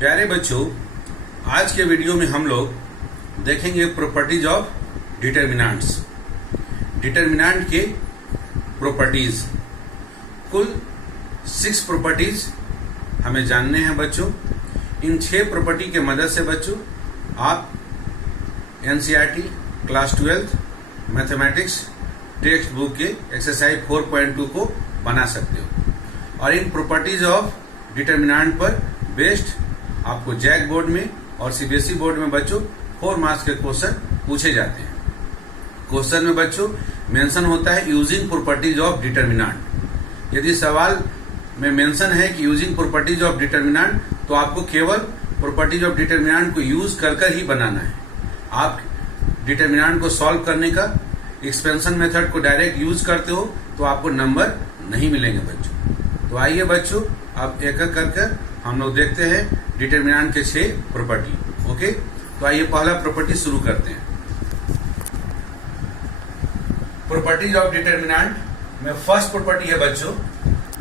प्यारे बच्चों, आज के वीडियो में हम लोग देखेंगे प्रॉपर्टीज ऑफ डिटर्मिनेंट्स। डिटर्मिनेंट के प्रॉपर्टीज, कुल 6 प्रॉपर्टीज हमें जानने हैं बच्चों। इन 6 प्रॉपर्टी के मदद से बच्चों आप NCERT class 12 mathematics text book के एक्सरसाइज 4.2 को बना सकते हो। और इन प्रॉपर्टीज ऑफ डिटर्मिनेंट पर बेस्ड आपको जैक बोर्ड में और सीबीएसई बोर्ड में बच्चों 4 मार्क्स के क्वेश्चन पूछे जाते हैं। क्वेश्चन में बच्चों मेंशन होता है यूजिंग प्रॉपर्टीज ऑफ डिटर्मिनेंट। यदि सवाल में मेंशन है कि यूजिंग प्रॉपर्टीज ऑफ डिटर्मिनेंट, तो आपको केवल प्रॉपर्टीज ऑफ डिटर्मिनेंट को यूज कर ही बनाना है। आप डिटर्मिनेंट को सॉल्व करने का एक्सपेंशन मेथड को डायरेक्ट यूज करते हो तो आपको नंबर नहीं मिलेंगे बच्चों। तो आइए बच्चों, अब एक एक करके हम लोग देखते हैं डिटर्मिनेंट के 6 प्रॉपर्टी। ओके, तो आइए पहला प्रॉपर्टी शुरू करते हैं। प्रॉपर्टीज ऑफ डिटर्मिनेंट में फर्स्ट प्रॉपर्टी है बच्चों,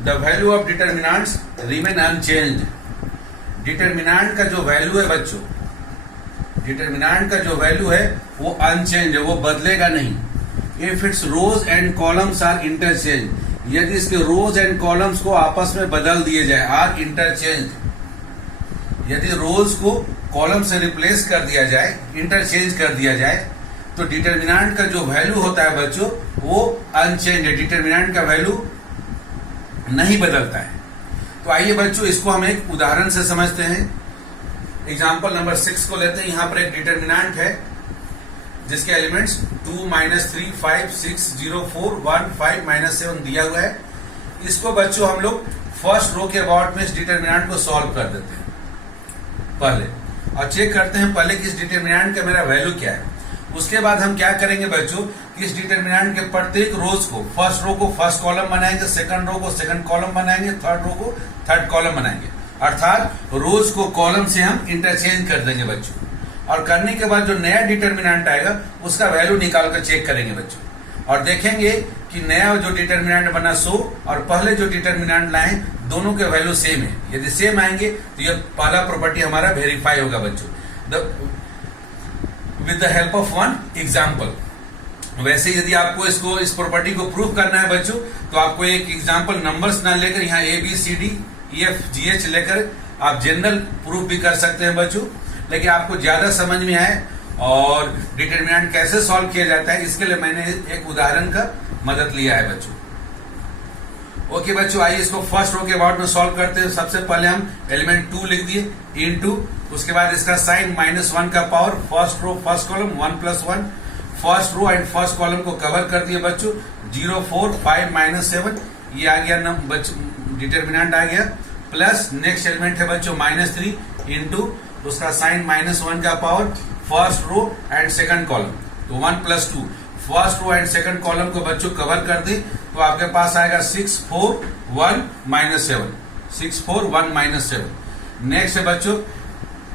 the value of determinants remain unchanged. Determinant का जो वैल्यू है बच्चों, डिटर्मिनेंट का जो वैल्यू है वो अनचेंज है, वो बदलेगा नहीं। If it's rows and columns are interchange, यदि इसके रोज एंड कॉलम्स को आपस में बदल दिए जाए, आर इंटरचेंज, यदि रोज को कॉलम से रिप्लेस कर दिया जाए, इंटरचेंज कर दिया जाए, तो डिटर्मिनेंट का जो वैल्यू होता है बच्चों वो अनचेंज है। डिटर्मिनेंट का वैल्यू नहीं बदलता है। तो आइए बच्चों इसको हम एक उदाहरण से समझते हैं। एग्जाम्पल नंबर 6 को लेते हैं। यहां पर एक डिटर्मिनेंट है जिसके एलिमेंट्स 2, -3, 5, 6, 0, 4, 1, 5, -7 दिया हुआ है। इसको बच्चों हम लोग फर्स्ट रो के अबाउट में इस डिटर्मिनेंट को सॉल्व कर देते हैं पहले, और चेक करते हैं पहले कि इस डिटर्मिनेंट का मेरा वैल्यू क्या है। उसके बाद हम क्या करेंगे बच्चों कि इस डिटर्मिनेंट के प्रत्येक रोज को, फर्स्ट रो को फर्स्ट कॉलम बनाएंगे, सेकंड रो को सेकंड कॉलम बनाएंगे, थर्ड रो को थर्ड कॉलम बनाएंगे। अर्थात रोज को कॉलम से हम इंटरचेंज कर देंगे बच्चों। और करने के बाद जो नया डिटर्मिनेंट आएगा उसका वैल्यू निकाल कर चेक करेंगे बच्चों, और देखेंगे कि नया जो डिटर्मिनेंट बना 100 और पहले जो डिटर्मिनेंट लाए दोनों के वैल्यू सेम है। यदि सेम आएंगे तो यह पहला प्रॉपर्टी हमारा वेरीफाई होगा बच्चों with the help of one example. वैसे यदि आपको इस प्रॉपर्टी को प्रूव करना है बच्चों, तो आपको एक एग्जाम्पल नंबर्स ना लेकर यहाँ ABCDEFGH लेकर आप जनरल प्रूफ भी कर सकते हैं बच्चों। लेकिन आपको ज्यादा समझ में आए और डिटर्मिनेंट कैसे सॉल्व किया जाता है, इसके लिए मैंने एक उदाहरण का मदद लिया है बच्चों। ओके बच्चों, आइए इसको फर्स्ट रो के अबाउट में सॉल्व करते हैं। सबसे पहले हम एलिमेंट 2 लिख दिए इनटू, उसके बाद इसका साइन -1 का power, first row first column 1 + 1, first row and first column को कवर कर दिए बच्चों। 0, 4, 5, -7 ये आ गया डिटर्मिनेंट आ गया। प्लस नेक्स्ट एलिमेंट है बच्चों -3 इनटू उसका साइन -1 का power, first row and second column, तो 1 + 2, first row and second column को बच्चों कवर कर दे तो आपके पास आएगा 6, 4, 1, -7, 6, 4, 1, -7। नेक्स्ट है बच्चों,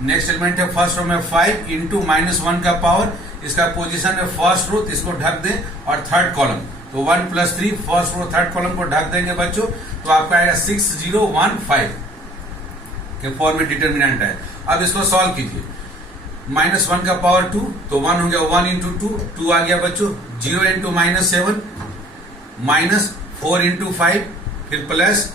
नेक्स्ट एलिमेंट है फर्स्ट रो में 5 इनटू -1 का पावर, इसका पोजीशन है फर्स्ट रो, इसको ढक दें, और थर्ड कॉलम तो 1 + 3, फर्स्ट रो थर्ड कॉलम को ढक देंगे बच्चों, तो आपका आएगा 6, 0, 1, 5 के फॉर्म में डिटर्मिनेंट है। अब इसको सॉल्व कीजिए। -1 का पावर 2, तो 1 हो गया, 1 × 2, 2 आ गया बच्चों। 0 × -7, -4 × 5, फिर प्लस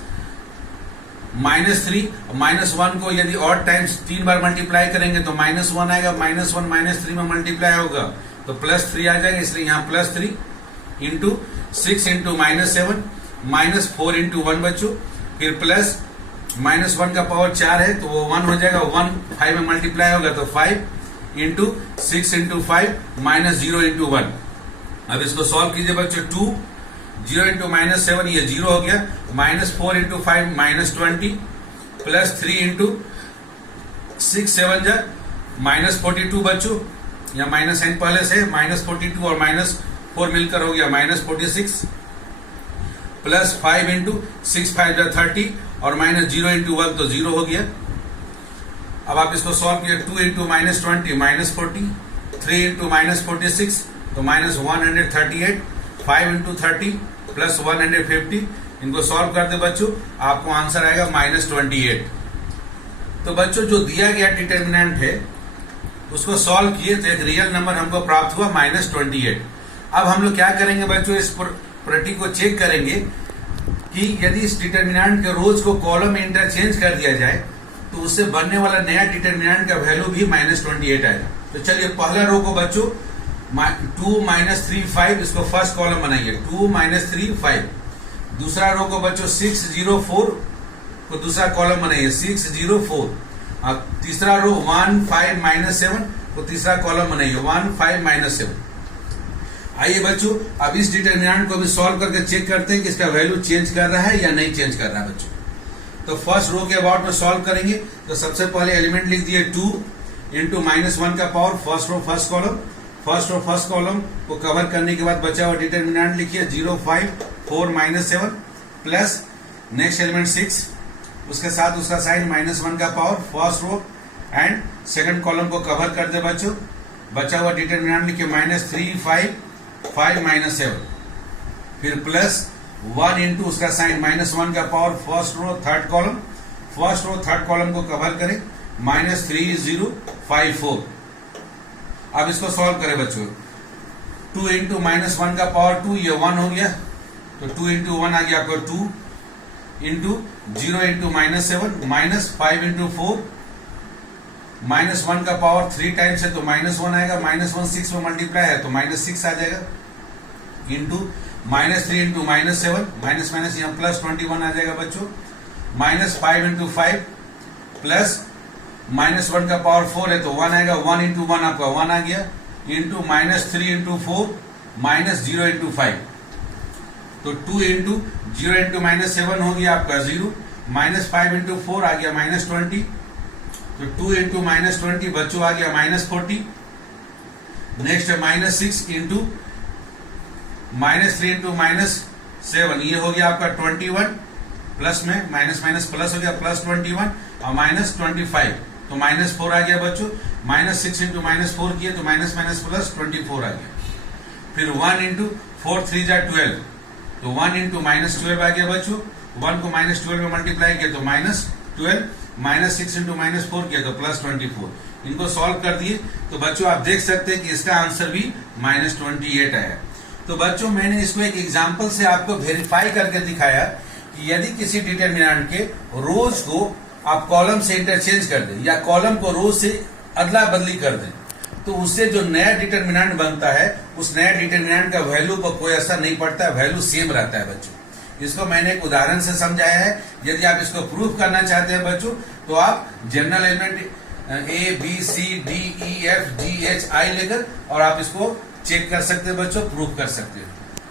-3, -1 को यदि ऑड टाइम्स 3 बार मल्टीप्लाई करेंगे तो -1 आएगा, -1 -3 में मल्टीप्लाई होगा तो +3 आ जाएगा, इसलिए यहाँ +3 × 6 × -7, -4 × 1 बच्चों, फिर प्लस -1 का पावर 4 है तो वो 1 हो जाएगा, 1 5 में मल्टीप्लाई होगा तो 5 × 6 × 5 -0 × 1। अब इसको सॉल्व कीजिए बच्चों। 2, 0 × -7 ये 0 हो गया, -4 × 5 -20, प्लस 3 × 6 7 जा -42 बच्चों, या माइनस साइन पहले से, -42 और -4 मिलकर हो गया -46, प्लस 5 × 6 5 जा 30 और -0 × 1 तो 0 हो गया। अब आप इसको सॉल्व किया। 2 × -20 -40, 3 × -46 तो -138, 5 × 30 प्लस 150, इनको सॉल्व कर दे बच्चों, आपको आंसर आएगा -28। तो बच्चों जो दिया गया डिटर्मिनेंट है उसको सॉल्व किए तो एक रियल नंबर हमको प्राप्त हुआ -28। अब हम लोग क्या करेंगे बच्चों, इस प्रॉपर्टी को चेक करेंगे कि यदि इस डिटर्मिनेंट के रोज को कॉलम में इंटरचेंज कर दिया जाए तो उससे बनने वाला नया डिटर्मिनेंट का वैल्यू भी -28 आएगा। तो चलिए पहला रो को बच्चों 2 -3 5 इसको फर्स्ट कॉलम बनाइए, 2 -3 5। दूसरा रो को बच्चों 6 0 4 को दूसरा कॉलम बनाइए, 6 0 4। अब तीसरा रो 1 5 -7 को तीसरा कॉलम बनाइए, 1 5 -7। आइए बच्चों अब इस डिटर्मिनेंट को भी सॉल्व करके चेक करते हैं कि इसका वैल्यू चेंज कर रहा है या नहीं चेंज कर रहा है बच्चों। तो फर्स्ट रो के अबाउट में सॉल्व करेंगे तो सबसे पहले एलिमेंट लिख दिए 2 इंटू -1 का power, first row first column. First row first column को कवर करने के बाद बचा हुआ डिटर्मिनेंट लिखिए 0 5 4 -7 प्लस नेक्स्ट एलिमेंट 6, उसके साथ उसका साइन -1 का power, first row and second column को कवर कर दे बच्चों। बचा हुआ डिटर्मिनेंट लिखिए -3 5 5 -7, फिर प्लस 1 इंटू उसका साइन -1 का power, first row third column. First row third column को कवर करें -3 0 5 4। अब इसको सॉल्व करें बच्चों, 2 इंटू -1 का पावर 2, ये 1 हो गया, तो 2 इंटू 1 आ गया आपको 2 इंटू 0 इंटू -7 -5 इंटू 4, -1 का पावर 3 टाइम्स है तो -1 आएगा, -1 6 में मल्टीप्लाई है तो -6 आ जाएगा, इंटू -3 इंटू -7 माइनस यहाँ प्लस 21 आ जाएगा बच्चों, -5 इंटू 5 प्लस -1 का पावर 4 है तो 1 आएगा, 1 इंटू 1 आपका 1 आ गया, इंटू -3 इंटू 4 -0 इंटू 5, तो 2 इंटू 0 इंटू -7 हो गया आपका 0, -5 इंटू 4 आ गया -20, तो 2 इंटू -20 बच्चों आ गया -40। नेक्स्ट है -6 इंटू -3 इंटू -7, ये हो गया आपका 21, प्लस में माइनस प्लस हो गया +21 और -25, तो -4 आ गया बच्चों। -6 इंटू -4 किए तो माइनस प्लस 24 आ गया, फिर 1 इंटू 4 3 जा 12, तो 1 इंटू -12 आ गया बच्चों। 1 को -12 में मल्टीप्लाई किया तो -12, -6 इंटू -4 किया तो +24। इनको सॉल्व कर दिए तो बच्चों आप देख सकते हैं कि इसका आंसर भी -28 आया। तो बच्चों मैंने इसको एक एग्जांपल से आपको वेरीफाई करके दिखाया कि यदि किसी डिटर्मिनेंट के रोज को आप कॉलम से इंटरचेंज कर दें या कॉलम को रोज से अदला बदली कर दें तो उससे जो नया डिटर्मिनेंट बनता है उस नया डिटर्मिनेंट का वैल्यू पर कोई असर नहीं पड़ता है, वैल्यू सेम रहता है बच्चों। इसको मैंने एक उदाहरण से समझाया है। यदि आप इसको प्रूफ करना चाहते हैं बच्चों तो आप जनरल एलिमेंट ABCDEFGHI लेकर और आप इसको चेक कर सकते हैं बच्चों, प्रूफ कर सकते हैं।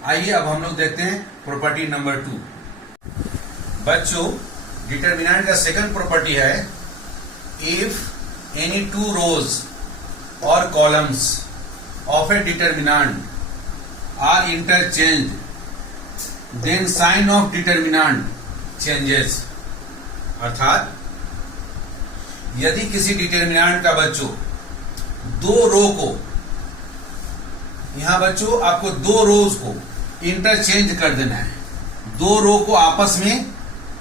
आइए अब हम लोग देखते हैं प्रॉपर्टी नंबर 2। बच्चों डिटर्मिनेंट का सेकंड प्रॉपर्टी है, इफ एनी 2 रोज और columns of a determinant are interchange then sign of determinant changes. अर्थात यदि किसी डिटर्मिनेंट का बच्चों 2 रो को, यहां बच्चों आपको 2 रोज को इंटरचेंज कर देना है, 2 रो को आपस में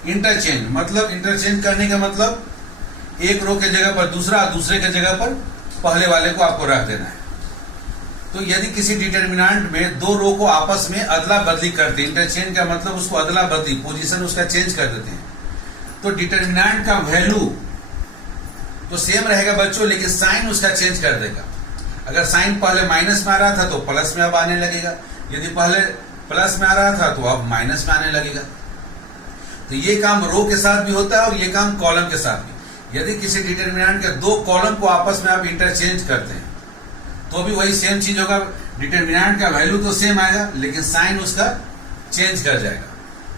इंटरचेंज, मतलब इंटरचेंज करने का मतलब एक रो के जगह पर दूसरा, दूसरे के जगह पर पहले वाले को आपको रख देना है। तो यदि किसी डिटर्मिनेंट में 2 रो को आपस में अदला बदली करते हैं, इंटरचेंज का मतलब उसको अदला बदली, पोजीशन उसका चेंज कर देते हैं, तो डिटर्मिनेंट का वैल्यू तो सेम रहेगा बच्चों, लेकिन साइन उसका चेंज कर देगा। अगर साइन पहले माइनस में आ रहा था तो प्लस में अब आने लगेगा, यदि पहले प्लस में आ रहा था तो अब माइनस में आने लगेगा। तो ये काम रो के साथ भी होता है और ये काम कॉलम के साथ भी। यदि किसी डिटर्मिनेंट के 2 कॉलम को आपस में आप इंटरचेंज करते हैं तो भी वही सेम चीज होगा, डिटर्मिनेंट का वैल्यू तो सेम आएगा लेकिन साइन उसका चेंज कर जाएगा।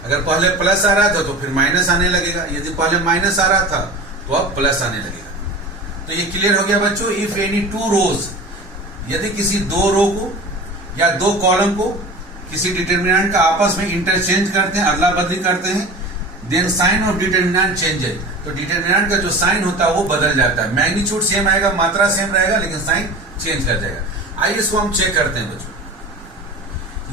अगर पहले प्लस आ रहा था तो फिर माइनस आने लगेगा, यदि पहले माइनस आ रहा था तो अब प्लस आने लगेगा। तो ये क्लियर हो गया बच्चों। इफ एनी 2 रोज, यदि किसी 2 रो को या 2 कॉलम को किसी डिटर्मिनेंट का आपस में इंटरचेंज करते हैं, अदला बदली करते हैं, then sign of determinant changes, तो डिटर्मिनेंट का जो साइन होता है वो बदल जाता है। मैग्नीट्यूड सेम आएगा, मात्रा सेम रहेगा, लेकिन साइन चेंज कर जाएगा। आइए इसको हम चेक करते हैं बच्चों।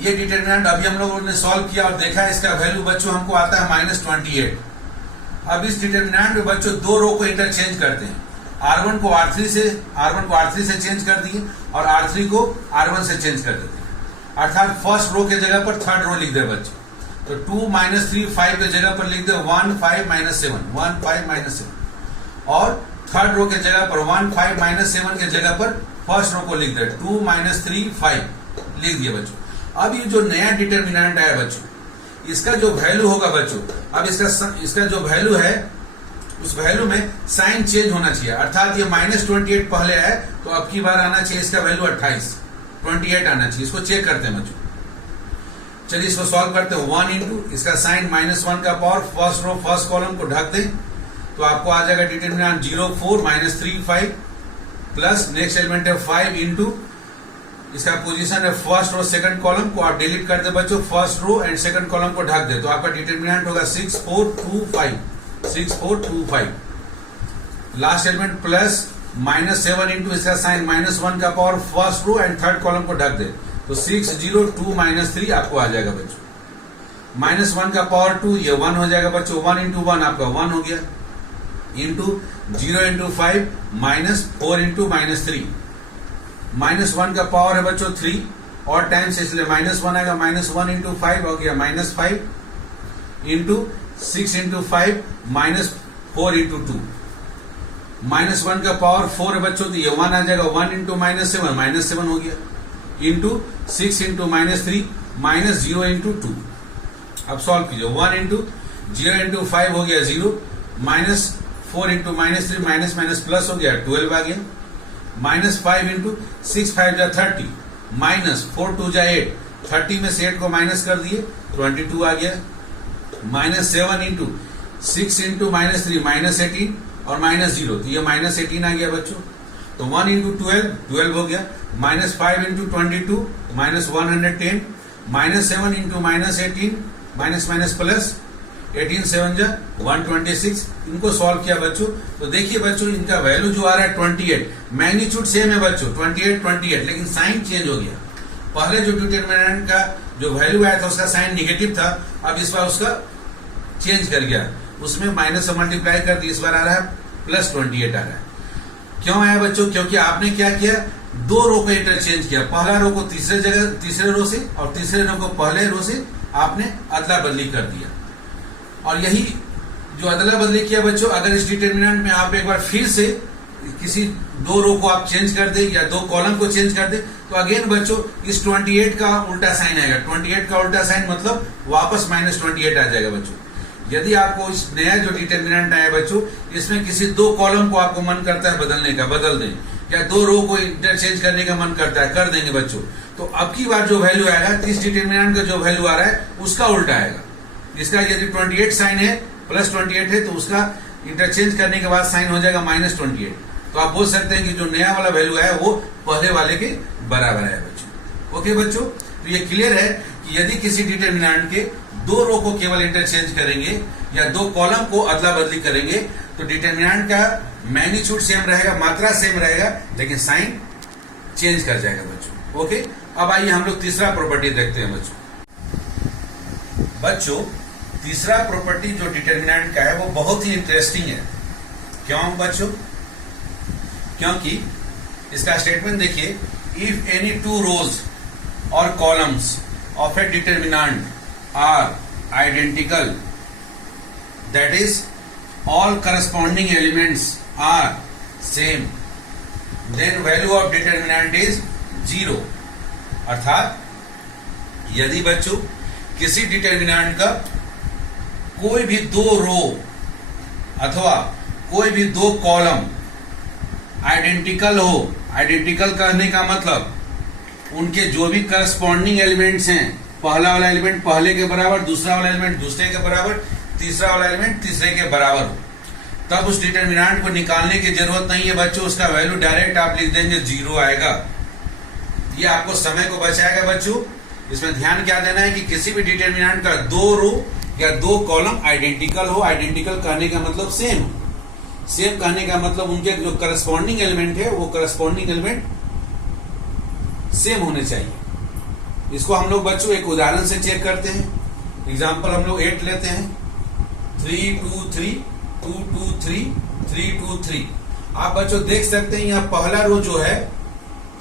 ये डिटर्मिनेंट अभी हम लोगों ने सॉल्व किया और देखा, इसका वैल्यू बच्चों हमको आता है -28। अब इस डिटरमिनेंट में बच्चों दो रो को इंटरचेंज करते हैं। R1 को R3 से चेंज कर दिए और R3 को R1 से चेंज कर देते हैं। अर्थात फर्स्ट रो के जगह पर थर्ड रो लिख दे बच्चों, तो 2 - 3 5 के जगह पर लिख दे 1 5 - 7 1 5 - 7 और थर्ड रो के जगह पर 1 5 - 7 के जगह पर फर्स्ट रो को लिख दे 2 - 3 5 लिख दिए बच्चों। अब ये जो नया डिटरमिनेंट आया बच्चों, इसका जो वैल्यू होगा बच्चों, अब इसका जो वैल्यू है उस वैल्यू में साइन चेंज होना चाहिए। अर्थात ये -28 पहले है तो अब की बार आना चाहिए इसका वैल्यू 28 आना चाहिए। इसको चेक करते हैं बच्चों। चलिए इसको सॉल्व करते हैं। 1 इंटू इसका साइन -1 का power first row first column को ढक दें तो आपको आ जाएगा डिटरमिनेंट 0 4 -3 5 प्लस नेक्स्ट एलिमेंट है 5 इंटू इसका पोजीशन है फर्स्ट रो सेकंड कॉलम को आप डिलीट कर दे बच्चों, first row and second column को ढक दे तो आपका डिटरमिनेंट होगा 6 4 2 5 6 4 2 5। लास्ट एलिमेंट प्लस -7 इंटू इसका साइन -1 का power first row and third column को ढक दे तो 6 0 2 -3 आपको आ जाएगा बच्चों। -1 का पावर 2 ये 1 हो जाएगा बच्चों। 1 इंटू 1 आपका 1 हो गया इंटू 0 इंटू 5 -4 इंटू -3 -1 का पावर है बच्चों 3 और टाइम्स इसलिए -1 आएगा। -1 इंटू 5 हो गया -5 इंटू 6 इंटू 5 -4 इंटू 2 -1 का पावर 4 है बच्चों तो ये 1 आ जाएगा। 1 इंटू -7 हो गया इंटू 6 इंटू -3 -0 इंटू 2। अब सॉल्व कीजिए। 1 इंटू 0 इंटू 5 हो गया 0 -4 इंटू -3 माइनस प्लस हो गया 12 आ गया। -5 इंटू 6 5 जा 30 -4 2 जा 8 30 में से 8 को माइनस कर दिए 22 आ गया। -7 इंटू 6 इंटू -3 -18 और -0 तो ये -18 आ गया बच्चों। तो 1 इंटू 12 हो गया। -5 इंटू 22 -110 -7 इंटू -18 माइनस प्लस 18 7 जा 126। इनको सॉल्व किया बच्चों तो देखिए बच्चों इनका वैल्यू जो आ रहा है 28, मैग्नीट्यूड सेम है बच्चों 28 लेकिन साइन चेंज हो गया। पहले जो डिटरमिनेंट का जो वैल्यू आया था उसका साइन निगेटिव था, अब इस बार उसका चेंज कर गया, उसमें माइनस से मल्टीप्लाई कर दी, इस बार आ रहा है +28 आ रहा है। क्यों आया बच्चों? क्योंकि आपने क्या किया, दो रो को इंटरचेंज किया, पहला रो को तीसरे रो से और तीसरे रो को पहले रो से आपने अदला बदली कर दिया। और यही जो अदला बदली किया बच्चों, अगर इस डिटरमिनेंट में आप एक बार फिर से किसी दो रो को आप चेंज कर दे या दो कॉलम को चेंज कर दे तो अगेन बच्चों इस 28 का उल्टा साइन आएगा। 28 का उल्टा साइन मतलब वापस -28 आ जाएगा बच्चों। यदि आपको इस नया जो डिटरमिनेंट आया बच्चों, इसमें किसी दो कॉलम को आपको मन करता है बदलने का, बदल दें, या दो रो को इंटरचेंज करने का मन करता है, कर देंगे बच्चों। तो अब की बार जो वैल्यू आएगा, इस डिटरमिनेंट का जो वैल्यू आ रहा है उसका उल्टा आएगा। इसका यदि 28 साइन है +28 है तो उसका इंटरचेंज करने के बाद साइन हो जाएगा -28। तो आप बोल सकते हैं कि जो नया वाला वैल्यू है वो पहले वाले के बराबर है बच्चों। ओके बच्चों, तो ये क्लियर है कि यदि किसी डिटरमिनेंट के दो रो को केवल इंटरचेंज करेंगे या दो कॉलम को अदला बदली करेंगे तो डिटरमिनेंट का मैग्नीट्यूड सेम रहेगा, मात्रा सेम रहेगा, लेकिन साइन चेंज कर जाएगा बच्चों। ओके, अब आइए हम लोग तीसरा प्रॉपर्टी देखते हैं बच्चों। तीसरा प्रॉपर्टी जो डिटरमिनेंट का है वो बहुत ही इंटरेस्टिंग है। क्यों बच्चों? क्योंकि इसका स्टेटमेंट देखिए, इफ एनी टू रोज और columns of a determinant are identical, that is all corresponding elements are same, then value of determinant is 0। अर्थात यदि बच्चों किसी डिटरमिनेंट का कोई भी दो रो अथवा कोई भी दो कॉलम आइडेंटिकल हो, आइडेंटिकल कहने का मतलब उनके जो भी करस्पॉन्डिंग एलिमेंट्स हैं, पहला वाला एलिमेंट पहले के बराबर, दूसरा वाला एलिमेंट दूसरे के बराबर, तीसरा वाला एलिमेंट तीसरे के बराबर हो, तब उस डिटरमिनेंट को निकालने की जरूरत नहीं है बच्चों। उसका वैल्यू डायरेक्ट आप लिख देंगे 0 आएगा। ये आपको समय को बचाएगा बच्चों। इसमें ध्यान क्या देना है कि किसी भी डिटरमिनेंट का दो रो या दो कॉलम आइडेंटिकल हो, आइडेंटिकल कहने का मतलब सेम हो, सेम कहने का मतलब उनके जो करस्पॉन्डिंग एलिमेंट है वो करस्पॉन्डिंग एलिमेंट सेम होने चाहिए। इसको हम लोग बच्चों एक उदाहरण से चेक करते हैं। एग्जाम्पल हम लोग 8 लेते हैं, 3 2 3 2 2 3 3 2 3। आप बच्चों देख सकते हैं यहाँ पहला रो जो है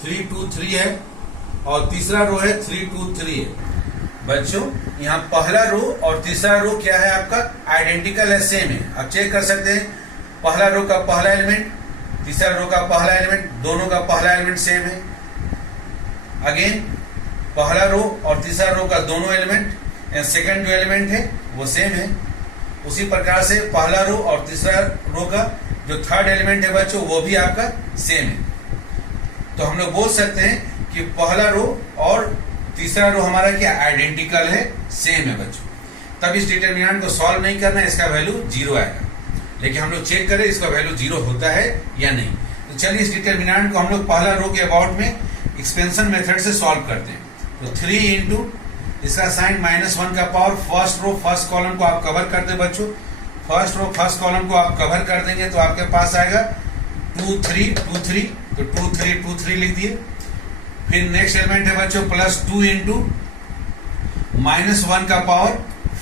3 2 3 है और तीसरा रो है 3 2 3 है। बच्चों यहाँ पहला रो और तीसरा रो क्या है आपका आइडेंटिकल है, सेम है। आप चेक कर सकते हैं पहला रो का पहला एलिमेंट, तीसरा रो का पहला एलिमेंट, दोनों का पहला एलिमेंट सेम है। अगेन पहला रो और तीसरा रो का दोनों एलिमेंट सेकंड जो एलिमेंट है वो सेम है। उसी प्रकार से पहला रो और तीसरा रो का जो थर्ड एलिमेंट है बच्चों वो भी आपका सेम है। तो हम लोग बोल सकते हैं कि पहला रो और तीसरा रो हमारा क्या आइडेंटिकल है, सेम है बच्चों। तब इस डिटरमिनेंट को सॉल्व नहीं करना है, इसका वैल्यू 0 आएगा। लेकिन हम लोग चेक करें इसका वैल्यू 0 होता है या नहीं। तो चलिए इस डिटरमिनेंट को हम लोग पहला रो के अबाउट में एक्सपेंशन मेथड से सॉल्व करते हैं। तो 3 इंटू इसका साइन -1 का power first row first column को आप कवर कर दे बच्चों। फर्स्ट रो फर्स्ट कॉलम को आप कवर कर देंगे तो आपके पास आएगा 2 3 2 3, तो 2 3 2 3 लिख दिए। फिर नेक्स्ट एलिमेंट है बच्चों +2 इंटू -1 का power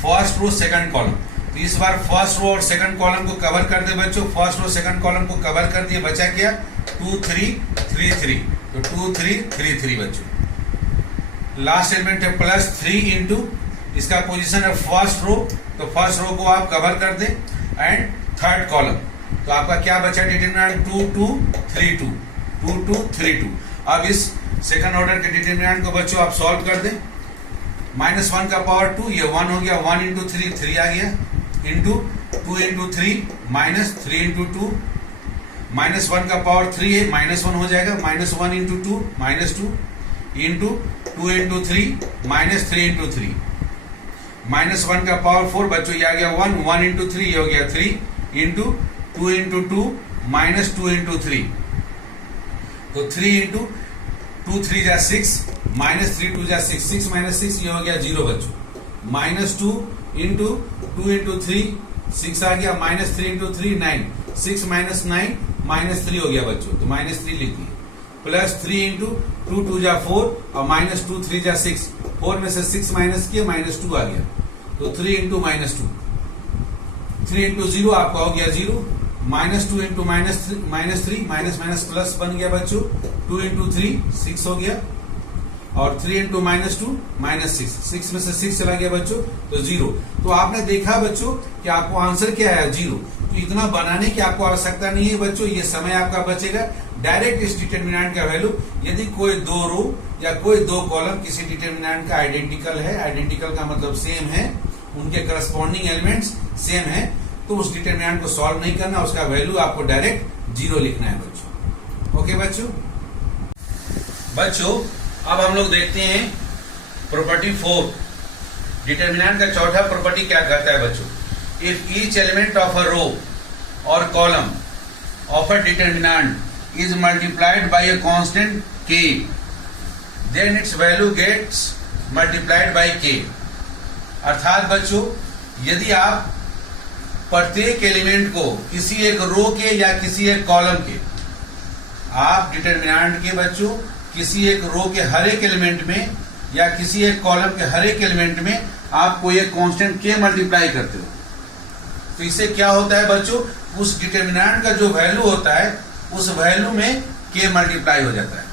first row second column. तो इस बार फर्स्ट रो और सेकंड कॉलम को कवर कर दे बच्चों। फर्स्ट रो सेकंड कॉलम को कवर कर दिए, बचा क्या 2 3 3 3, तो 2 3 3 3 बच्चों। लास्ट एलिमेंट है +3 इंटू इसका पोजीशन है फर्स्ट रो, तो फर्स्ट रो को आप कवर कर दें एंड थर्ड कॉलम। तो आपका क्या बचा डिटरमिनेंट 2 2 3 2, 2 2 3 2। अब इस सेकंड ऑर्डर के डिटरमिनेंट को बच्चों आप सॉल्व कर दें। -1 का पावर 2, ये 1 हो गया, 1 इंटू 3 3 आ गया, इंटू 2 इंटू 3 -3 इंटू 2, -1 का पावर 3 है, -1 हो जाएगा, -1 इंटू 2 -2 इंटू 2 इंटू 3 -3 इंटू 3, -1 का पावर 4 बच्चों ये आ गया 1, 1 इंटू 3 ये हो गया 3 इंटू 2 इंटू 2 -2 इंटू 3, तो 3 इंटू 2 3 जा 6 -3 2 जा 6, 6 -6 ये हो गया 0 बच्चों। -2 इंटू 2 इंटू 3 6 आ गया, -3 इंटू 3 9, 6 -9 -3 हो गया बच्चों, तो -3 लिख दिए। +3 इंटू 2 2 जा 4 और -2 3 जा 6, 4 में से 6 माइनस किया -2 आ गया, तो 3 इंटू -2, 3 इंटू 0 आपका हो गया 0, -2 इंटू -3 माइनस प्लस बन गया बच्चों, 2 इंटू 3 6 हो गया, और 3 इंटू -2 -6, 6 में से 6 चला गया बच्चों, तो 0। तो आपने देखा बच्चों कि आपको आंसर क्या है 0। तो इतना बनाने की आपको आवश्यकता नहीं है बच्चों, ये समय आपका बचेगा। डायरेक्ट इस डिटरमिनेंट का वैल्यू, यदि कोई 2 रो या कोई 2 कॉलम किसी डिटरमिनेंट का आइडेंटिकल है, आइडेंटिकल का मतलब सेम है, उनके करस्पॉन्डिंग एलिमेंट्स सेम है, तो उस डिटरमिनेंट को सॉल्व नहीं करना, उसका वैल्यू आपको डायरेक्ट 0 लिखना है बच्चों। ओके बच्चों अब हम लोग देखते हैं प्रॉपर्टी 4। डिटरमिनेंट का चौथा प्रॉपर्टी क्या कहता है बच्चों, if each element of a row और column of a determinant is multiplied by a constant k, then its value gets multiplied by k। अर्थात बच्चों यदि आप प्रत्येक एलिमेंट को किसी एक रो के या किसी एक कॉलम के, आप डिटरमिनेंट के बच्चों किसी एक रो के हर एक एलिमेंट में या किसी एक कॉलम के हर एक एलिमेंट में आप कोई एक कांस्टेंट k मल्टीप्लाई करते हो, तो इससे क्या होता है बच्चों, उस डिटरमिनेंट का जो वैल्यू होता है उस वैल्यू में k मल्टीप्लाई हो जाता है।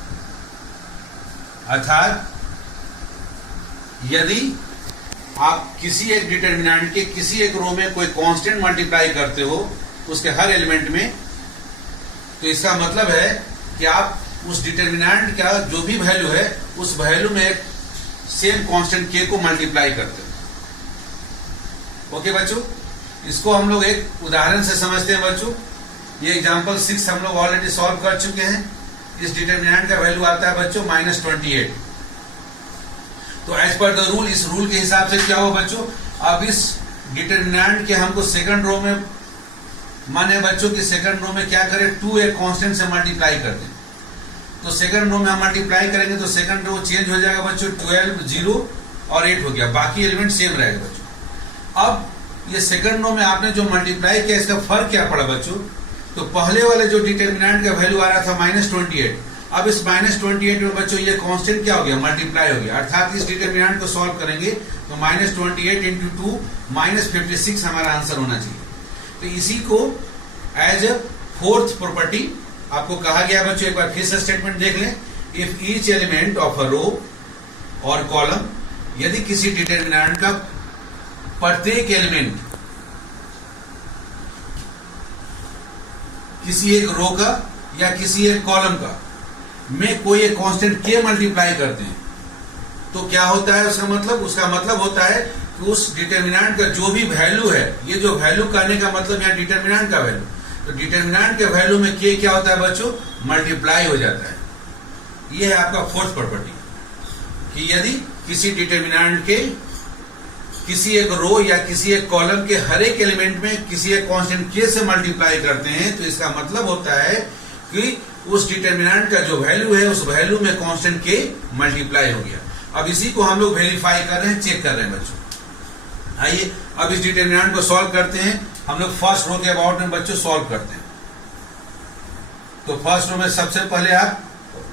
अर्थात यदि आप किसी एक डिटरमिनेंट के किसी एक रो में कोई कांस्टेंट मल्टीप्लाई करते हो उसके हर एलिमेंट में, तो इसका मतलब है कि आप उस डिटरमिनेंट का जो भी वैल्यू है उस वैल्यू में एक सेम कांस्टेंट k को मल्टीप्लाई करते हो। ओके बच्चों, इसको हम लोग एक उदाहरण से समझते हैं बच्चों। ये एग्जांपल 6 हम लोग ऑलरेडी सॉल्व कर चुके हैं। इस डिटरमिनेंट का वैल्यू आता है बच्चों -28। तो एज पर द रूल, इस रूल के हिसाब से क्या हो बच्चों, अब इस डिटरमिनेंट के हमको सेकंड रो में, माने बच्चों की सेकंड रो में क्या करें, 2 एक कांस्टेंट से मल्टीप्लाई कर दें। तो सेकंड रो में हम मल्टीप्लाई करेंगे तो सेकंड रो चेंज हो जाएगा बच्चों, 12 0 और 8 हो गया, बाकी एलिमेंट सेम रहेगा बच्चों। अब ये सेकंड रो में आपने जो मल्टीप्लाई किया इसका फर्क क्या पड़ा बच्चों, तो पहले वाले जो डिटरमिनेंट का वैल्यू आ रहा था -28, अब इस -28 में बच्चों ये कांस्टेंट क्या हो गया, मल्टीप्लाई हो गया। अर्थात इस डिटरमिनेंट को सॉल्व करेंगे तो -28 × 2 -56 हमारा आंसर होना चाहिए। तो इसी को एज अ फोर्थ प्रॉपर्टी आपको कहा गया बच्चों। एक बार फिर से स्टेटमेंट देख लें। If each element of a row और कॉलम, यदि किसी डिटरमिनेंट का प्रत्येक एलिमेंट किसी एक रो का या किसी एक कॉलम का में कोई एक कांस्टेंट के मल्टीप्लाई करते हैं, तो क्या होता है उसका मतलब? उसका मतलब होता है कि उस डिटरमिनेंट का जो भी वैल्यू है, ये जो वैल्यू करने का मतलब यहाँ डिटरमिनेंट का वैल्यू, तो डिटरमिनेंट के वैल्यू में के क्या होता है बच्चों? मल्टीप्लाई हो जाता है। ये है आपका फोर्थ प्रॉपर्टी कि यदि किसी डिटरमिनेंट के किसी एक रो या किसी एक कॉलम के हर एक एलिमेंट में किसी एक कांस्टेंट के से मल्टीप्लाई करते हैं, तो इसका मतलब होता है कि उस डिटरमिनेंट का जो वैल्यू है उस वैल्यू में कांस्टेंट के मल्टीप्लाई हो गया। अब इसी को हम लोग वेरीफाई कर रहे हैं, चेक कर रहे हैं बच्चों। आइए अब इस डिटरमिनेंट को सॉल्व करते हैं। हम लोग फर्स्ट रो के अबाउट में बच्चों सॉल्व करते हैं। तो फर्स्ट रो में सबसे पहले आप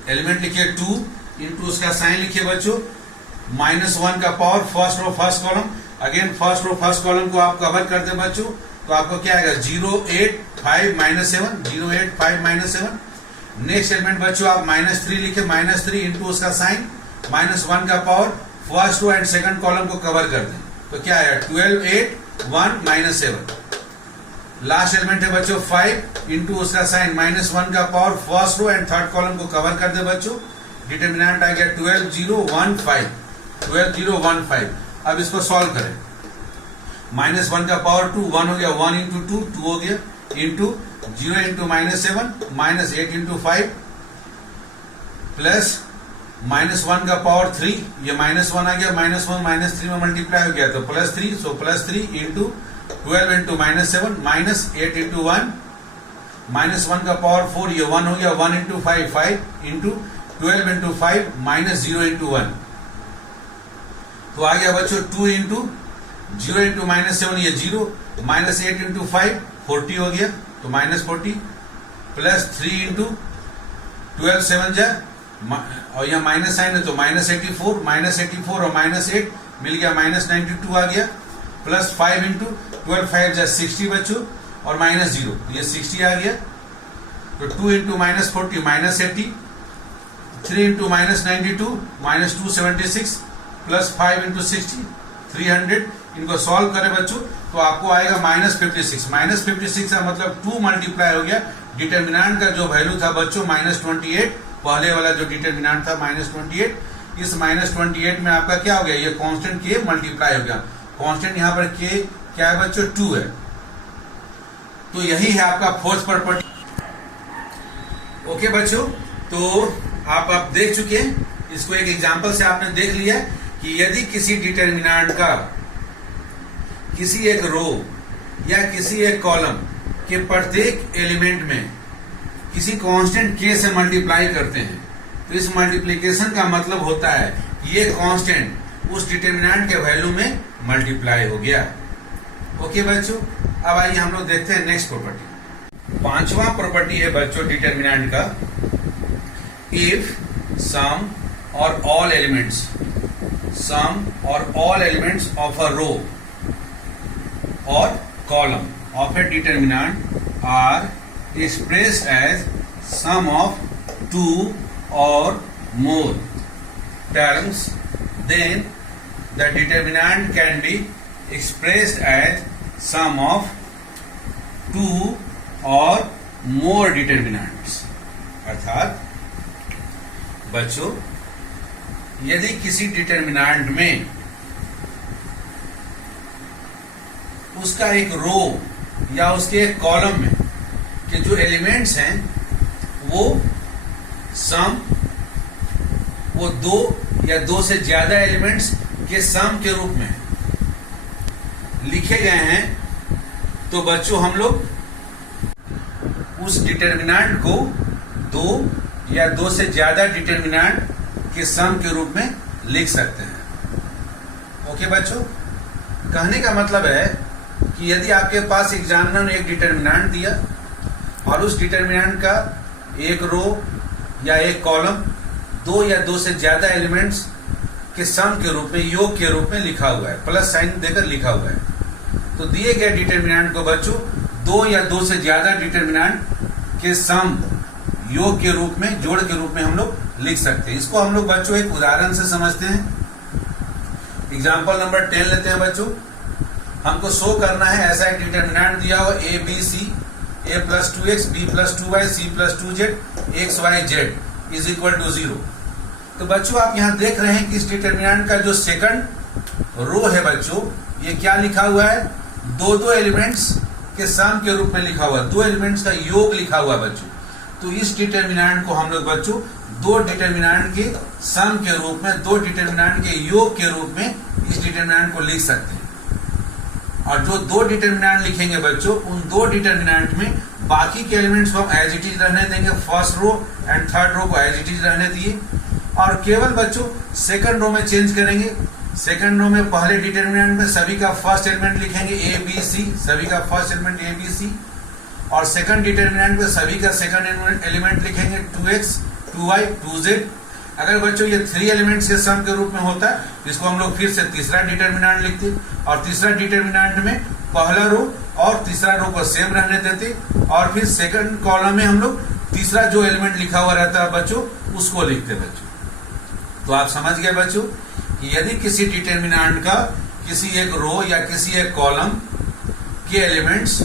एलिमेंट लिखिए 2 इंटू उसका साइन लिखिए बच्चों -1 का power first row first column. Again first row first column को आप कवर कर दे बच्चों, तो आपको क्या आएगा 0 8 5 -7 0 8 5 -7। नेक्स्ट एलिमेंट बच्चों आप -3 लिखे, -3 इंटू उसका साइन -1 का power first row and second column को कवर कर दें, तो क्या आएगा 12 8 1 -7। लास्ट एलिमेंट है बच्चों 5 इंटू उसका साइन -1 का power first row and third column को कवर कर दे बच्चों। डिटरमिनेंट आ गया 12 0 1 5 12 0 1 5। अब इसको सॉल्व करें। -1 का पावर 2 1 हो गया, 1 इंटू 2 2 हो गया, इंटू 0 इंटू -7 -8 इंटू 5 प्लस -1 का पावर 3, ये -1 आ गया, -1 -3 में मल्टीप्लाई हो गया तो +3, सो +3 इंटू 12 इंटू -7 -8 इंटू 1 -1 का पावर 4, ये 1 हो गया, 1 इंटू 5 5 इंटू 12 इंटू 5 -0 इंटू 1, तो आ गया बच्चों 2 इंटू 0 इंटू -7 ये 0 -8 इंटू 5 40 हो गया, तो -40 प्लस 3 इंटू 12 7 जा और यहाँ माइनस साइन है तो -84 और -8 मिल गया -92 आ गया, प्लस 5 इंटू 12 5 जा 60 बच्चों और -0 ये 60 आ गया, तो 2 इंटू -40 -80, 3 इंटू -92 -276 प्लस 5 इंटू 60 300। इनको सॉल्व करें बच्चों तो आपको आएगा -56 का मतलब 2 मल्टीप्लाई हो गया। डिटरमिनेंट का जो वैल्यू था बच्चों -28, पहले वाला जो डिटरमिनेंट था -28, इस -28 में आपका क्या हो गया, ये कांस्टेंट के मल्टीप्लाई हो गया। कांस्टेंट यहाँ पर के क्या है बच्चों 2 है, तो यही है आपका फोर्थ प्रॉपर्टी। ओके बच्चों, तो आप देख चुके हैं, इसको एक एग्जांपल से आपने देख लिया कि यदि किसी डिटरमिनेंट का किसी एक रो या किसी एक कॉलम के प्रत्येक एलिमेंट में किसी कांस्टेंट के से मल्टीप्लाई करते हैं, तो इस मल्टीप्लिकेशन का मतलब होता है कि ये कांस्टेंट उस डिटरमिनेंट के वैल्यू में मल्टीप्लाई हो गया। ओके बच्चों, अब आइए हम लोग देखते हैं नेक्स्ट प्रॉपर्टी। पांचवा प्रॉपर्टी है बच्चों डिटरमिनेंट का, इफ सम और all elements of a row or column of a determinant are expressed as sum of 2 or more terms, then the determinant can be expressed as sum of 2 or more determinants। अर्थात बच्चों यदि किसी determinant में उसका एक रो या उसके एक कॉलम में के जो एलिमेंट्स हैं वो दो या दो से ज्यादा एलिमेंट्स के सम के रूप में लिखे गए हैं, तो बच्चों हम लोग उस डिटरमिनेंट को दो या दो से ज्यादा डिटरमिनेंट के सम के रूप में लिख सकते हैं। ओके बच्चों, कहने का मतलब है कि यदि आपके पास एग्जामिनर ने एक डिटरमिनेंट दिया और उस डिटरमिनेंट का एक रो या एक कॉलम दो या दो से ज्यादा एलिमेंट्स के सम के रूप में, योग के रूप में लिखा हुआ है, प्लस साइन देकर लिखा हुआ है, तो दिए गए डिटरमिनेंट को बच्चों दो या दो से ज्यादा डिटर्मिनेंट के सम योग के रूप में, जोड़ के रूप में हम लोग लिख सकते हैं। इसको हम लोग बच्चों एक उदाहरण से समझते हैं। एग्जाम्पल नंबर 10 लेते हैं बच्चों। हमको शो करना है ऐसा एक डिटर्मिनेंट दिया हुआ A B C, a plus 2x, b plus 2y, c plus 2z, x y z is equal to 0। तो बच्चों आप यहाँ देख रहे हैं कि इस डिटर्मिनेंट का जो सेकंड रो है बच्चों, ये क्या लिखा हुआ है, दो दो एलिमेंट्स के सम के रूप में लिखा हुआ है, दो एलिमेंट्स का योग लिखा हुआ है बच्चों। तो इस डिटर्मिनेंट को हम लोग बच्चों दो डिटर्मिनेंट के सम के रूप में, दो डिटर्मिनेंट के योग के रूप में इस डिटर्मिनेंट को लिख सकते हैं। और जो दो डिटर्मिनेंट लिखेंगे बच्चों, उन दो डिटर्मिनेंट में बाकी के एलिमेंट्स को हम एज इट इज रहने देंगे, first row and third row को एज इट इज रहने दिए, और केवल बच्चों सेकंड रो में चेंज करेंगे। सेकंड रो में पहले डिटर्मिनेंट में सभी का फर्स्ट एलिमेंट लिखेंगे ए बी सी, सभी का first element A B C, और सेकंड डिटर्मिनेंट में सभी का सेकंड एलिमेंट लिखेंगे 2x, 2y, 2z। अगर बच्चों ये 3 एलिमेंट्स के सम के रूप में होता है, इसको हम लोग फिर से तीसरा डिटर्मिनेंट लिखते, और तीसरा डिटर्मिनेंट में पहला रो और तीसरा रो को सेम रहने देते, और फिर सेकंड कॉलम में हम लोग तीसरा जो एलिमेंट लिखा हुआ रहता है बच्चों, उसको लिखते बच्चों। तो आप समझ गए बच्चों कि यदि किसी डिटर्मिनेंट का किसी एक रो या किसी एक कॉलम के एलिमेंट्स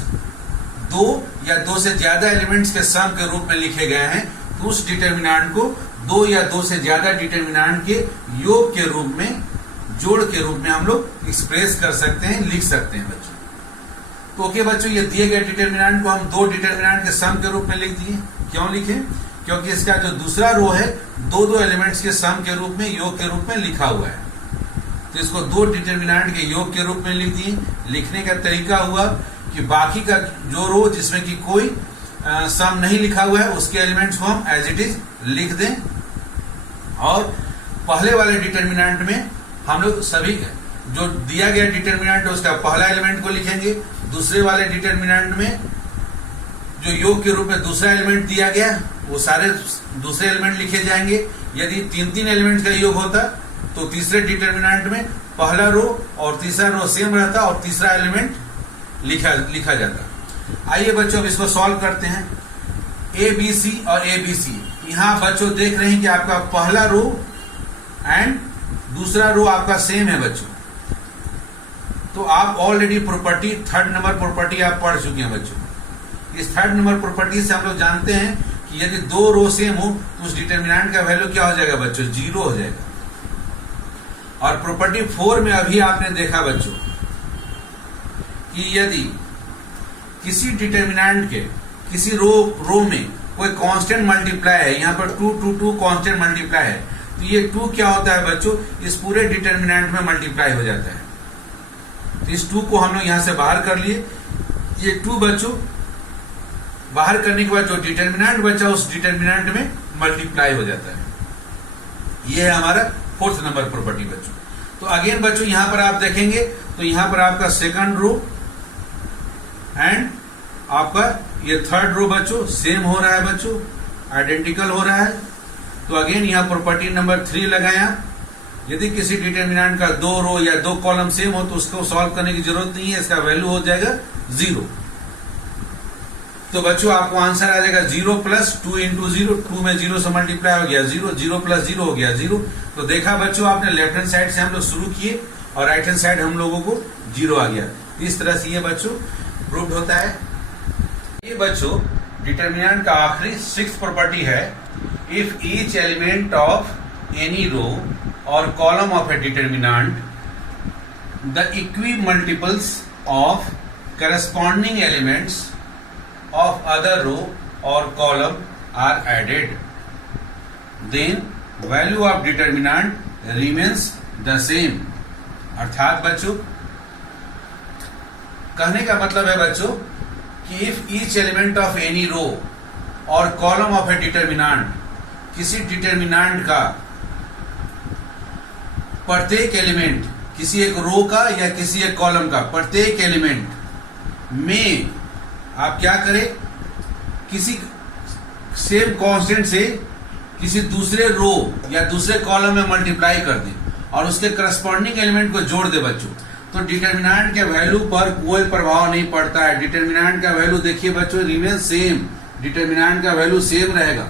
दो या दो से ज्यादा एलिमेंट्स के सम के रूप में लिखे गए हैं, तो उस डिटर्मिनेंट को दो या दो से ज्यादा डिटर्मिनेंट के योग के रूप में, जोड़ के रूप में हम लोग एक्सप्रेस कर सकते हैं, लिख सकते हैं बच्चों। तो ओके बच्चों, ये दिए गए डिटर्मिनेंट को हम दो डिटर्मिनेंट के सम के रूप में लिख दिए। क्यों लिखे? क्योंकि इसका जो दूसरा रो है दो दो एलिमेंट्स के सम के रूप में, योग के रूप में लिखा हुआ है, तो इसको दो डिटर्मिनेंट के योग के रूप में लिख दिए। लिखने का तरीका हुआ कि बाकी का जो रो जिसमें कि कोई सम नहीं लिखा हुआ है, उसके एलिमेंट्स को हम एज इट इज लिख दें, और पहले वाले डिटर्मिनेंट में हम लोग सभी जो दिया गया डिटर्मिनेंट है उसका पहला एलिमेंट को लिखेंगे, दूसरे वाले डिटर्मिनेंट में जो योग के रूप में दूसरा एलिमेंट दिया गया वो सारे दूसरे एलिमेंट लिखे जाएंगे। यदि 3 एलिमेंट का योग होता तो तीसरे डिटर्मिनेंट में पहला रो और तीसरा रो सेम रहता और तीसरा एलिमेंट लिखा जाता। आइए बच्चों अब इसको सॉल्व करते हैं। ए बी सी और ए बी सी, यहाँ बच्चों देख रहे हैं कि आपका पहला रो एंड दूसरा रो आपका सेम है बच्चों। तो आप already property, third number property आप पढ़ चुके हैं बच्चों। इस थर्ड नंबर प्रॉपर्टी से हम लोग जानते हैं कि यदि दो रो सेम हो तो उस डिटर्मिनेंट का वैल्यू क्या हो जाएगा बच्चों, 0 हो जाएगा। और प्रॉपर्टी 4 में अभी आपने देखा बच्चों कि यदि किसी डिटर्मिनेंट के किसी रो में कोई कांस्टेंट मल्टीप्लाई है, यहाँ पर 2 2 2 कांस्टेंट मल्टीप्लाई है, तो ये 2 क्या होता है बच्चों, इस पूरे डिटर्मिनेंट में मल्टीप्लाई हो जाता है। तो इस 2 को हम लोग यहाँ से बाहर कर लिए। ये 2 बच्चों बाहर करने के बाद जो डिटर्मिनेंट बचा उस डिटर्मिनेंट में मल्टीप्लाई हो जाता है। ये है हमारा 4th नंबर प्रॉपर्टी बच्चों। तो अगेन बच्चों यहाँ पर आप देखेंगे तो यहाँ पर आपका सेकंड रो एंड आपका ये थर्ड रो बच्चों सेम हो रहा है बच्चों, आइडेंटिकल हो रहा है। तो अगेन यहाँ प्रॉपर्टी नंबर 3 लगाया। यदि किसी डिटर्मिनेंट का 2 रो या 2 कॉलम सेम हो तो उसको सॉल्व करने की जरूरत नहीं है, इसका वैल्यू हो जाएगा 0। तो बच्चों आपको आंसर आ जाएगा 0 प्लस 2 इंटू 0। 2 में 0 से मल्टीप्लाई हो गया 0, 0 प्लस 0 हो गया 0। तो देखा बच्चों आपने, लेफ्ट हैंड साइड से हम लोग शुरू किए और राइट हैंड साइड हम लोगों को 0 आ गया। इस तरह से ये बच्चों प्रूव्ड होता है। ये बच्चों डिटर्मिनेंट का आखिरी 6th प्रॉपर्टी है, if each element of any row और column of a determinant the equimultiples of corresponding elements of other row or column are added, then value of determinant remains the same। अर्थात बच्चों कहने का मतलब है बच्चों कि if each element of any row or column of a determinant, किसी determinant का प्रत्येक एलिमेंट, किसी एक रो का या किसी एक कॉलम का प्रत्येक एलिमेंट में आप क्या करें, किसी सेम कांस्टेंट से किसी दूसरे रो या दूसरे कॉलम में मल्टीप्लाई कर दें और उसके करस्पॉन्डिंग एलिमेंट को जोड़ दे बच्चों। तो डिटर्मिनेंट के वैल्यू पर कोई प्रभाव नहीं पड़ता है। डिटर्मिनेंट का वैल्यू देखिए बच्चों, रिमेन सेम, डिटर्मिनेंट का वैल्यू सेम रहेगा।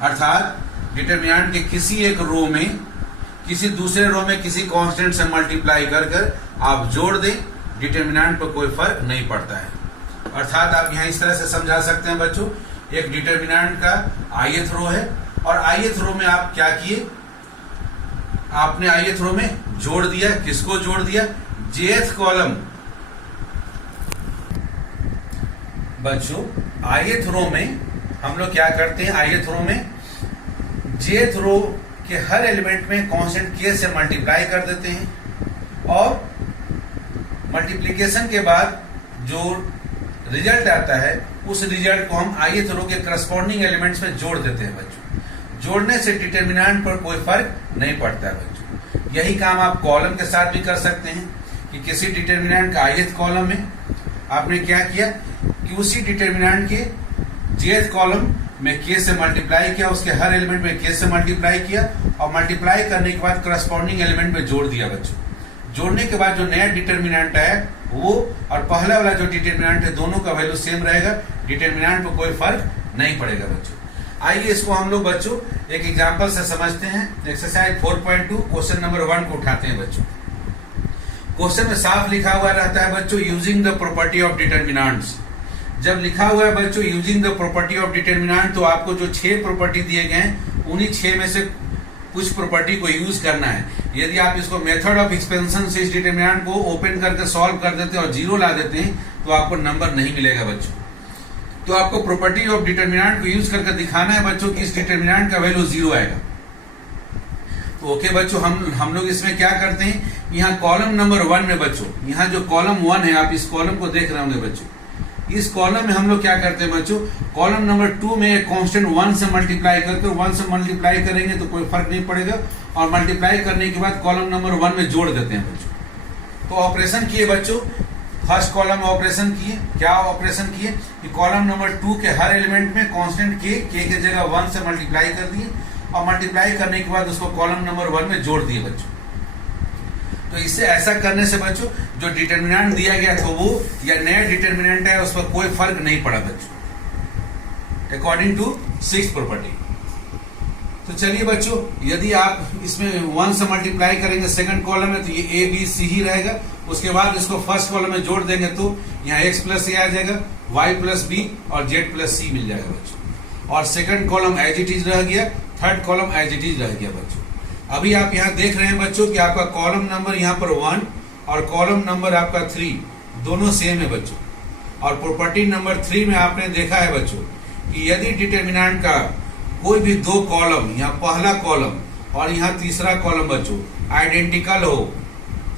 अर्थात डिटर्मिनेंट के किसी एक रो में किसी दूसरे रो में किसी कांस्टेंट से मल्टीप्लाई कर कर आप जोड़ दें, डिटर्मिनेंट पर कोई फर्क नहीं पड़ता है। अर्थात आप यहां इस तरह से समझा सकते हैं बच्चों, एक डिटर्मिनेंट का ith रो है और ith रो में आप क्या किए, आपने ith रो में जोड़ दिया, किसको जोड़ दिया, jth कॉलम। बच्चों ith रो में हम लोग क्या करते हैं, ith रो में jth रो के हर एलिमेंट में कांस्टेंट k से मल्टीप्लाई कर देते हैं और मल्टीप्लिकेशन के बाद जो रिजल्ट आता है उस रिजल्ट को हम ith रो के करस्पॉन्डिंग एलिमेंट्स में जोड़ देते हैं बच्चों। जोड़ने से डिटर्मिनेंट पर कोई फर्क नहीं पड़ता है बच्चों। यही काम आप कॉलम के साथ भी कर सकते हैं कि किसी डिटर्मिनेंट का ith कॉलम में आपने क्या किया कि उसी डिटर्मिनेंट के jth कॉलम में k से मल्टीप्लाई किया, उसके हर एलिमेंट में k से मल्टीप्लाई किया और मल्टीप्लाई करने के बाद करस्पॉन्डिंग एलिमेंट में जोड़ दिया बच्चों। जोड़ने के बाद जो नया डिटर्मिनेंट है वो और पहला वाला जो डिटर्मिनेंट है दोनों का वैल्यू सेम रहेगा, डिटर्मिनेंट पर कोई फर्क नहीं पड़ेगा बच्चों। आइए इसको हम लोग बच्चों एक एग्जांपल से समझते हैं। एक्सरसाइज 4.2 क्वेश्चन नंबर 1 को उठाते हैं बच्चों। क्वेश्चन में साफ लिखा हुआ रहता है बच्चों, using the property of determinants. जब लिखा हुआ है बच्चों using the property of determinant, तो आपको जो 6 प्रॉपर्टी दिए गए हैं उन्हीं 6 में से कुछ प्रॉपर्टी को यूज करना है। यदि आप इसको मेथड ऑफ एक्सपेंशन से इस डिटर्मिनेंट को ओपन करके सॉल्व कर देते हैं और 0 ला देते हैं तो आपको नंबर नहीं मिलेगा बच्चों। तो आपको प्रॉपर्टी ऑफ डिटर्मिनेंट को यूज करके दिखाना है बच्चों कि इस डिटर्मिनेंट का वैल्यू 0 आएगा। तो ओके बच्चों, हम लोग इसमें क्या करते हैं, यहाँ कॉलम नंबर 1 में बच्चों, यहाँ जो कॉलम 1 है आप इस कॉलम को देख रहे होंगे बच्चों, इस कॉलम में हम लोग क्या करते हैं बच्चों, कॉलम नंबर 2 में एक कांस्टेंट 1 से मल्टीप्लाई करते हैं। 1 से मल्टीप्लाई करेंगे तो कोई फर्क नहीं पड़ेगा और मल्टीप्लाई करने के बाद कॉलम नंबर 1 में जोड़ देते हैं बच्चों। तो ऑपरेशन किए बच्चों, फर्स्ट कॉलम में ऑपरेशन किए, क्या ऑपरेशन किए कि कॉलम नंबर 2 के हर एलिमेंट में कांस्टेंट k के जगह 1 से मल्टीप्लाई कर दिए और मल्टीप्लाई करने के बाद उसको कॉलम नंबर 1 में जोड़ दिए बच्चों। तो इससे ऐसा करने से बच्चों जो डिटर्मिनेंट दिया गया था वो या नया डिटर्मिनेंट है उस पर कोई फर्क नहीं पड़ा बच्चों, अकॉर्डिंग टू 6th प्रॉपर्टी। तो चलिए बच्चों, यदि आप इसमें 1 से मल्टीप्लाई करेंगे सेकंड कॉलम में तो ये a b c ही रहेगा। उसके बाद इसको फर्स्ट कॉलम में जोड़ देंगे तो यहाँ x प्लस a आ जाएगा, y प्लस b और z प्लस c मिल जाएगा बच्चों। और second column as it is रह गया, third column as it is रह गया बच्चों। अभी आप यहाँ देख रहे हैं बच्चों कि आपका कॉलम नंबर यहाँ पर 1 और कॉलम नंबर आपका 3 दोनों सेम है बच्चों। और प्रॉपर्टी नंबर 3 में आपने देखा है बच्चों कि यदि डिटर्मिनेंट का कोई भी 2 कॉलम, यहाँ पहला कॉलम और यहाँ तीसरा कॉलम बच्चों आइडेंटिकल हो,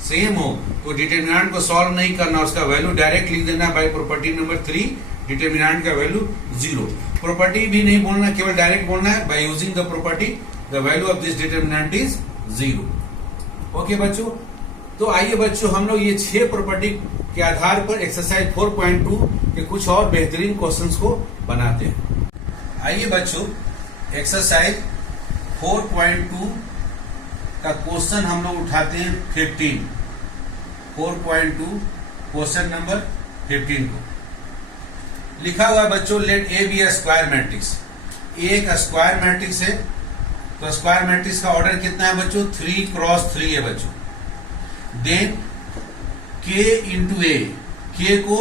सेम हो, तो डिटर्मिनेंट को सॉल्व नहीं करना, उसका वैल्यू डायरेक्ट लिख देना बाय प्रॉपर्टी नंबर 3, डिटर्मिनेंट का वैल्यू 0। प्रॉपर्टी भी नहीं बोलना, केवल डायरेक्ट बोलना है by using the property the value of this determinant is 0। Okay बच्चों, तो आइए बच्चों हम लोग ये 6 प्रॉपर्टी के आधार पर एक्सरसाइज 4.2 के कुछ और बेहतरीन क्वेश्चंस को बनाते हैं। आइए बच्चों एक्सरसाइज 4.2 का क्वेश्चन हम लोग उठाते हैं 15। 4.2 क्वेश्चन नंबर 15 को लिखा हुआ है बच्चों, let A be square matrix. एक स्क्वायर मैट्रिक्स है तो स्क्वायर मैट्रिक्स का ऑर्डर कितना है बच्चों, 3 क्रॉस 3 है बच्चों। देन k इंटू ए, k को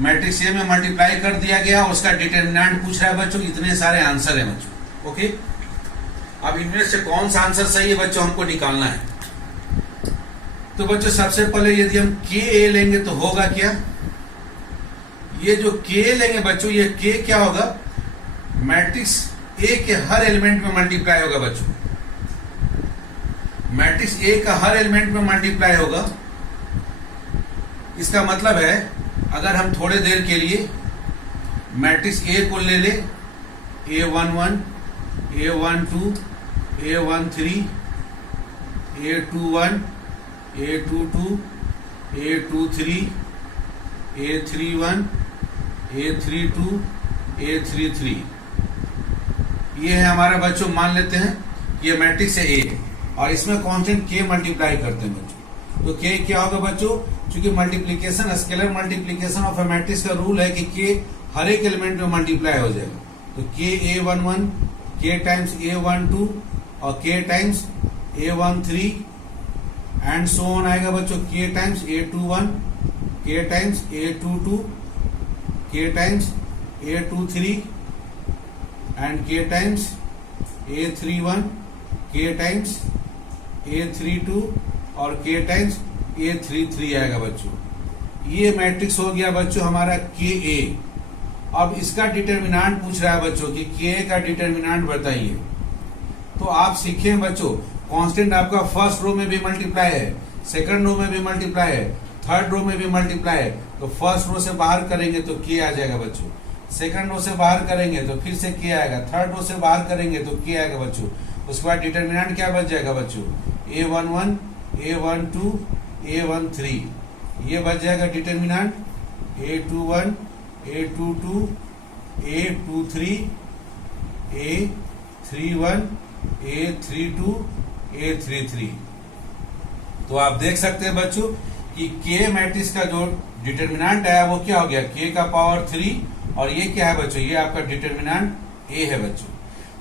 मैट्रिक्स ए में मल्टीप्लाई कर दिया गया, उसका डिटर्मिनेंट पूछ रहा है बच्चों, इतने सारे आंसर है बच्चों। ओके, अब इनमें से कौन सा आंसर सही है बच्चों हमको निकालना है। तो बच्चों सबसे पहले यदि हम k a लेंगे तो होगा क्या, ये जो k लेंगे बच्चों, ये k क्या होगा, मैट्रिक्स ए के हर एलिमेंट में मल्टीप्लाई होगा बच्चों। मैट्रिक्स ए का हर एलिमेंट में मल्टीप्लाई होगा। इसका मतलब है अगर हम थोड़े देर के लिए मैट्रिक्स ए को ले ले, A11, A12, A13, A21, A22, A23, A31, A32, A33, ये है हमारा बच्चों, मान लेते हैं ये मैट्रिक्स है ए और इसमें कांस्टेंट k मल्टीप्लाई करते हैं बच्चों। तो के क्या होगा बच्चों, क्योंकि multiplication scalar multiplication of A matrix का रूल है कि के हर एक एलिमेंट में मल्टीप्लाई हो जाएगा। तो के A11 के टाइम्स A12 और के times A13 and so on आएगा बच्चों, के टाइम्स A21 के टाइम्स A22 के टाइम्स A23 एंड के टाइम्स A31 के टाइम्स A32 और के टाइम्स A33 आएगा बच्चों। ये मैट्रिक्स हो गया बच्चों हमारा के ए। अब इसका डिटर्मिनेंट पूछ रहा है बच्चों कि के का डिटर्मिनेंट बताइए। तो आप सीखे बच्चों, कांस्टेंट आपका फर्स्ट रो में भी मल्टीप्लाई है, सेकंड रो में भी मल्टीप्लाई है, थर्ड रो में भी मल्टीप्लाई है। तो फर्स्ट रो से बाहर करेंगे तो के आ जाएगा बच्चों, सेकंड रो से बाहर करेंगे तो फिर से के आएगा, थर्ड रो से बाहर करेंगे तो के आएगा बच्चों। उसके बाद डिटर्मिनेंट क्या बच जाएगा बच्चों, A11 A12 A13, ये बच जाएगा determinant A21 A22 A23 A31 A32 A33। तो आप देख सकते हैं बच्चों कि के मैट्रिक्स का जो डिटर्मिनेंट है वो क्या हो गया, के का पावर 3, और ये क्या है बच्चों, ये आपका डिटर्मिनेंट ए है बच्चों।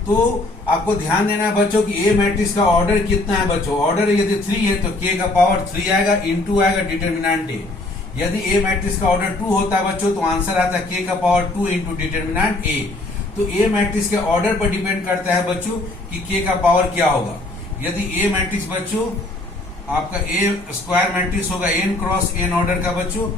तो आपको ध्यान देना है बच्चों कि ए मैट्रिक्स का ऑर्डर कितना है बच्चों, ऑर्डर यदि 3 है तो के का पावर 3 आएगा, इनटू आएगा डिटर्मिनेंट ए। यदि ए मैट्रिक्स का ऑर्डर 2 होता है बच्चों तो आंसर आता है के का पावर 2 इंटू डिटर्मिनेंट ए। तो ए मैट्रिक्स के ऑर्डर पर डिपेंड करता है बच्चों कि के का पावर क्या होगा। यदि ए मैट्रिक्स बच्चों आपका ए स्क्वायर मैट्रिक्स होगा n क्रॉस n ऑर्डर का बच्चों,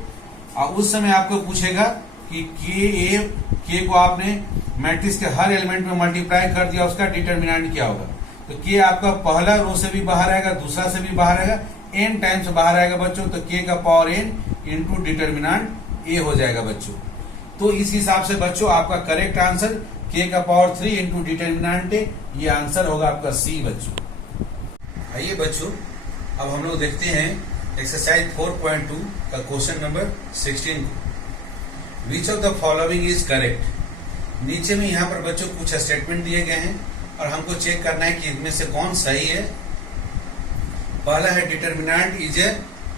और उस समय आपको पूछेगा कि के को आपने मैट्रिक्स के हर एलिमेंट में मल्टीप्लाई कर दिया, उसका डिटर्मिनेंट क्या होगा। तो के आपका पहला रो से भी बाहर आएगा, दूसरा से भी बाहर आएगा, n टाइम्स बाहर आएगा बच्चों। तो के का पावर n इंटू डिटर्मिनेंट ए हो जाएगा बच्चों। तो इस हिसाब से बच्चों आपका करेक्ट आंसर के का पावर 3 इंटू डिटर्मिनेंट ए, ये आंसर होगा आपका सी बच्चों। आइए बच्चों अब हम लोग देखते हैं एक्सरसाइज 4.2 का क्वेश्चन नंबर 16 को। Which of the following is correct. नीचे में यहाँ पर बच्चों कुछ स्टेटमेंट दिए गए हैं और हमको चेक करना है कि इनमें से कौन सही है। पहला है determinant is A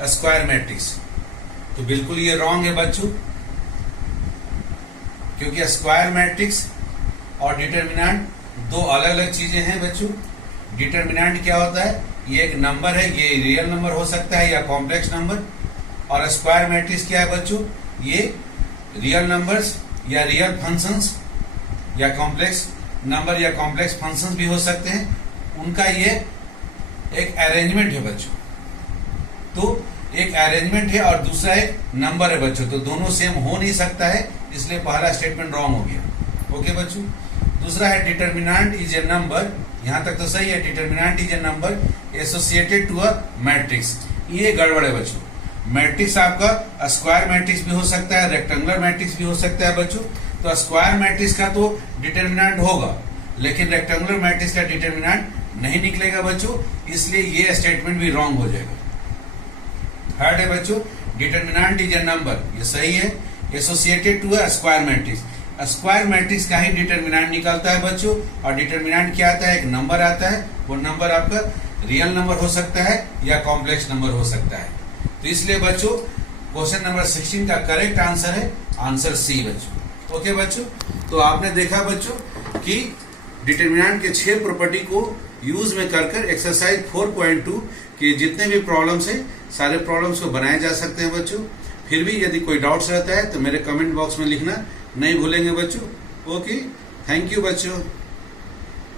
square matrix, तो बिल्कुल ये रॉन्ग है बच्चों, क्योंकि स्क्वायर मैट्रिक्स और डिटर्मिनेंट दो अलग अलग चीजें हैं बच्चों। डिटर्मिनेंट क्या होता है, ये एक नंबर है, ये रियल नंबर हो सकता है या कॉम्प्लेक्स नंबर। और स्क्वायर मैट्रिक्स क्या है बच्चों, ये रियल नंबर्स या रियल फंक्शंस या कॉम्प्लेक्स नंबर या कॉम्प्लेक्स फंक्शंस भी हो सकते हैं, उनका ये एक अरेंजमेंट है बच्चों। तो एक अरेंजमेंट है और दूसरा एक नंबर है बच्चों, तो दोनों सेम हो नहीं सकता है, इसलिए पहला स्टेटमेंट रॉन्ग हो गया। ओके बच्चों। दूसरा है डिटर्मिनेंट इज ए नंबर, यहां तक तो सही है, determinant is a number associated to a matrix, ये गड़बड़ है बच्चों। मैट्रिक्स आपका स्क्वायर मैट्रिक्स भी हो सकता है, रेक्टेंगुलर मैट्रिक्स भी हो सकता है बच्चों। तो स्क्वायर मैट्रिक्स का तो डिटर्मिनेंट होगा, लेकिन रेक्टेंगुलर मैट्रिक्स का डिटर्मिनेंट नहीं निकलेगा बच्चों, इसलिए ये स्टेटमेंट भी रॉन्ग हो जाएगा। थर्ड है बच्चों डिटर्मिनेंट इज ए नंबर, ये सही है, associated to a square matrix. Square matrix का ही डिटर्मिनेंट निकलता है बच्चों, और डिटर्मिनेंट क्या आता है, एक नंबर आता है, वो नंबर आपका रियल नंबर हो सकता है या कॉम्प्लेक्स नंबर हो सकता है। तो इसलिए बच्चों क्वेश्चन नंबर 16 का करेक्ट आंसर है आंसर सी बच्चों। ओके बच्चों, तो आपने देखा बच्चों कि डिटर्मिनेंट के 6 प्रॉपर्टी को यूज में कर एक्सरसाइज 4.2 के जितने भी प्रॉब्लम्स हैं सारे प्रॉब्लम्स को बनाए जा सकते हैं बच्चों। फिर भी यदि कोई डाउट्स रहता है तो मेरे कमेंट बॉक्स में लिखना नहीं भूलेंगे बच्चों। ओके, थैंक यू बच्चों।